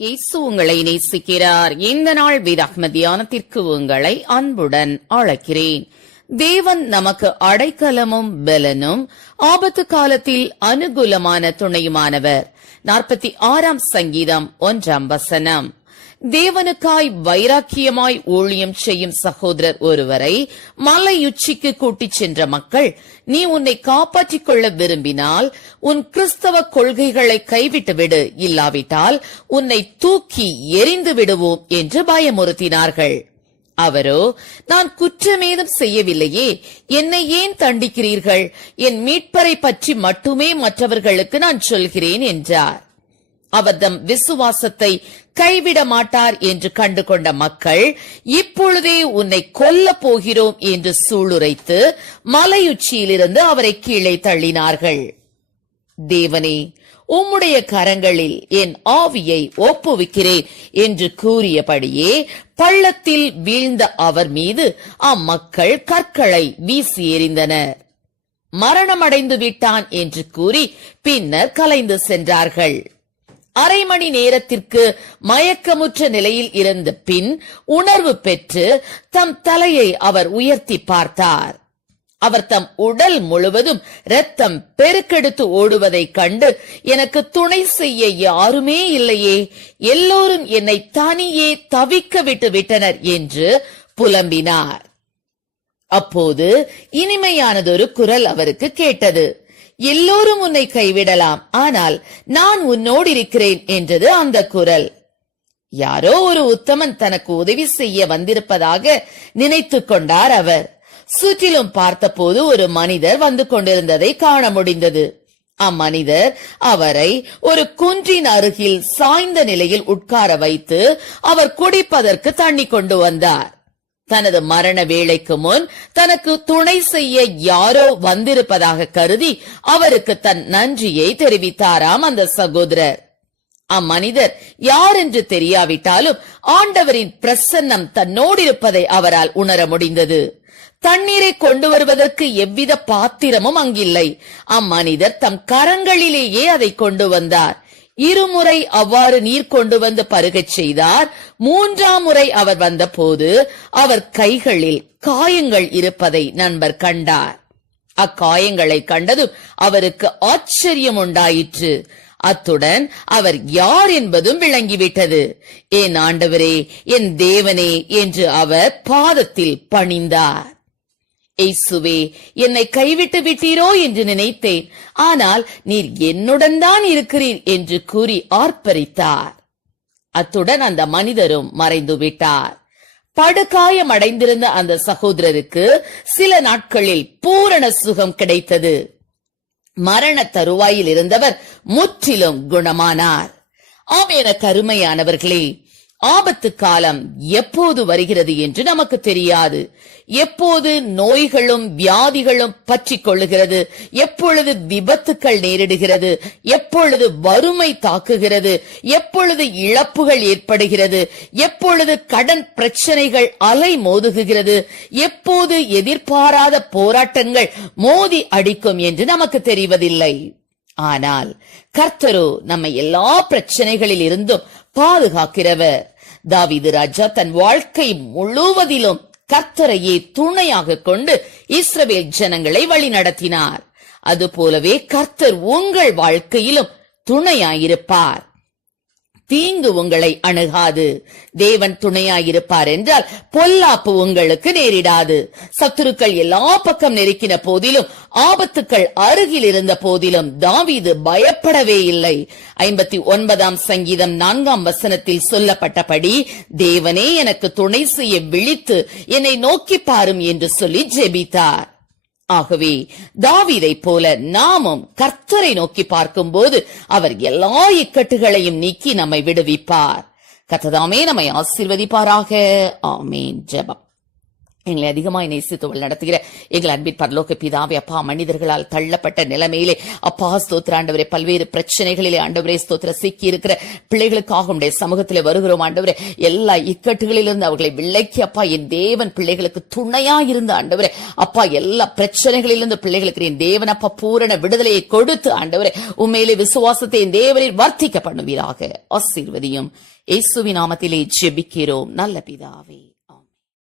இயேசு உங்களை நேசிக்கிறார். இந்த நாள் வேதாகம தியானத்திற்கு உங்களை அன்புடன் அழைக்கிறேன். தேவன் நமக்கு அடைக்கலமும் பலனும் ஆபத்து காலத்தில் அனுகூலமான துணையுமானவர். நாற்பத்தி ஆறாம் சங்கீதம் ஒன்றாம் வசனம். தேவனுக்காய் வைராக்கியமாய் ஊழியம் செய்யும் சகோதரர் ஒருவரை மலையுச்சிக்கு கூட்டிச் சென்ற மக்கள் நீ உன்னை காப்பாற்றிக் கொள்ள விரும்பினால் உன் கிறிஸ்தவ கொள்கைகளை கைவிட்டு விடு. இல்லாவிட்டால் உன்னை தூக்கி எரிந்து விடுவோம் என்று பயமுறுத்தினார்கள். அவரோ நான் குற்றமேதும் செய்யவில்லையே. என்னை ஏன் தண்டிக்கிறீர்கள்? என் மீட்பரை பற்றி மட்டுமே மற்றவர்களுக்கு நான் சொல்கிறேன் என்றார். அவர் தம் விசுவாசத்தை கைவிட மாட்டார் என்று கண்டு கொண்ட மக்கள் இப்பொழுதே உன்னை கொல்லப் போகிறோம் என்று சூளுரைத்து மலையுச்சியிலிருந்து அவரை கீழே தள்ளினார்கள். தேவனே உம்முடைய கரங்களில் என் ஆவியை ஒப்புவிக்கிறேன் என்று கூறியபடியே பள்ளத்தில் வீழ்ந்த அவர் மீது அம்மக்கள் கற்களை வீசி எறிந்தனர். மரணமடைந்து விட்டான் என்று கூறி பின்னர் கலைந்து சென்றார்கள். அரை மணி நேரத்திற்கு மயக்கமுற்ற நிலையில் இருந்த பின் உணர்வு பெற்று தம் தலையை அவர் உயர்த்தி பார்த்தார். அவர் தம் உடல் முழுவதும் ரத்தம் பெருக்கெடுத்து ஓடுவதைக் கண்டு எனக்கு துணை செய்ய யாருமே இல்லையே எல்லோரும் என்னை தனியே தவிக்க விட்டு விட்டனர் என்று புலம்பினார். அப்போது இனிமையானதொரு குரல் அவருக்கு கேட்டது. எல்லோரும் உன்னை கைவிடலாம். ஆனால் நான் உன்னோடு இருக்கிறேன் என்றது அந்த குரல். யாரோ ஒரு உத்தமன் தனக்கு உதவி செய்ய வந்திருப்பதாக நினைத்துக் கொண்டார் அவர். சுற்றிலும் பார்த்தபோது ஒரு மனிதர் வந்து கொண்டிருந்ததை காண முடிந்தது. அம்மனிதர் அவரை ஒரு குன்றின் அருகில் சாய்ந்த நிலையில் உட்கார வைத்து அவர் குடிப்பதற்கு தண்ணி கொண்டு வந்தார். தனது மரண வேளைக்கு முன் தனக்கு துணை செய்ய யாரோ வந்திருப்பதாக கருதி அவருக்கு தன் நன்றியை தெரிவித்தாராம் அந்த சகோதரர். அம்மனிதர் யார் என்று தெரியாவிட்டாலும் ஆண்டவரின் பிரசன்னம் தன்னோடு இருப்பதை அவரால் உணர முடிந்தது. தண்ணீரை கொண்டு வருவதற்கு எவ்வித பாத்திரமும் அங்கில்லை. அம்மனிதர் தம் கரங்களிலேயே அதை கொண்டு வந்தார். இருமுறை அவ்வாறு நீர் கொண்டு வந்து பருகச் செய்தார். மூன்றாம் முறை அவர் வந்தபோது அவர் கைகளில் காயங்கள் இருப்பதை நண்பர் கண்டார். அக்காயங்களை கண்டதும் அவருக்கு ஆச்சரியம் உண்டாயிற்று. அத்துடன் அவர் யார் என்பதும் விளங்கிவிட்டது. என் ஆண்டவரே என் தேவனே என்று அவர் பாதத்தில் பணிந்தார். எய்சுவே என்னை கைவிட்டு விட்டீரோ என்று நினைத்தேன். ஆனால் நீர் என்னுடன் தான் இருக்கிறீர் என்று கூறி ஆர்ப்பரித்தார். அத்துடன் அந்த மனிதரும் மறைந்து விட்டார். படுகாயம் அடைந்திருந்த அந்த சகோதரருக்கு சில நாட்களில் பூரண சுகம் கிடைத்தது. மரண தருவாயில் இருந்தவர் முற்றிலும் குணமானார். ஆம் என கருமையானவர்களே ஆபத்து காலம் எப்போது வருகிறது என்று நமக்கு தெரியாது. எப்போது நோய்களும் வியாதிகளும் பற்றிக் கொள்ளுகிறது. எப்பொழுது விபத்துக்கள் நேரிடுகிறது. எப்பொழுது வறுமை தாக்குகிறது. எப்பொழுது இழப்புகள் ஏற்படுகிறது. எப்பொழுது கடன் பிரச்சனைகள் அலை மோதுகுகிறது எப்போது எதிர்பாராத போராட்டங்கள் மோதி அடிக்கும் என்று நமக்கு தெரிவதில்லை. ஆனால் கர்த்தரோ நம்மை எல்லா பிரச்சனைகளில் இருந்தும் பாதுகாக்கிறவர். தாவிது ராஜா தன் வாழ்க்கை முழுவதிலும் கர்த்தரையே துணையாக கொண்டு இஸ்ரவேல் ஜனங்களை வழிநடத்தினார் அதுபோலவே கர்த்தர் உங்கள் வாழ்க்கையிலும் துணையாயிருப்பார். தீங்கு உங்களை அணுகாது. தேவன் துணையாயிருப்பார் என்றால் பொல்லாப்பு உங்களுக்கு நேரிடாது. சத்துருக்கள் எல்லா பக்கம் நெருக்கின போதிலும் ஆபத்துக்கள் அருகில் இருந்த போதிலும் தாவீது பயப்படவே இல்லை. ஐம்பத்தி ஒன்பதாம் சங்கீதம் நான்காம் வசனத்தில் சொல்லப்பட்டபடி தேவனே எனக்கு துணை செய்ய விழித்து என்னை நோக்கி பாரும் என்று சொல்லி ஜெபித்தார். ஆகவே தாவிதை போல நாமும் கர்த்தரை நோக்கி பார்க்கும்போது அவர் எல்லா இக்கட்டுகளையும் நீக்கி நம்மை விடுவிப்பார். கத்ததாமே நம்மை ஆசீர்வதிப்பாராக. ஆமேன். ஜெபம். எங்களை அதிகமாய் நேசித்துவள் நடத்துகிற எங்கள் அன்பின் பரலோக பிதாவே அப்பா மனிதர்களால் தள்ளப்பட்ட நிலைமையிலே அப்பா ஸ்தோத்திர ஆண்டவரே பல்வேறு பிரச்சனைகளிலே ஆண்டவரே ஸ்தோத்திர சிக்கி இருக்கிற பிள்ளைகளுக்காக உடைய சமூகத்திலே வருகிறோம் ஆண்டவரே. எல்லா இக்கட்டுகளிலிருந்து அவர்களை விலக்கி அப்பா என் தேவன் பிள்ளைகளுக்கு துணையா இருந்த ஆண்டவரே. அப்பா எல்லா பிரச்சனைகளிலிருந்து பிள்ளைகளுக்கு என் தேவன் அப்பா பூரண விடுதலையை கொடுத்து ஆண்டவரே உண்மையிலே விசுவாசத்தை என் தேவனில் வர்த்திக்க பண்ணுவீராக ஆசீர்வதியும். இயேசுவின் நாமத்திலே ஜெபிக்கிறோம். நல்ல பிதாவே.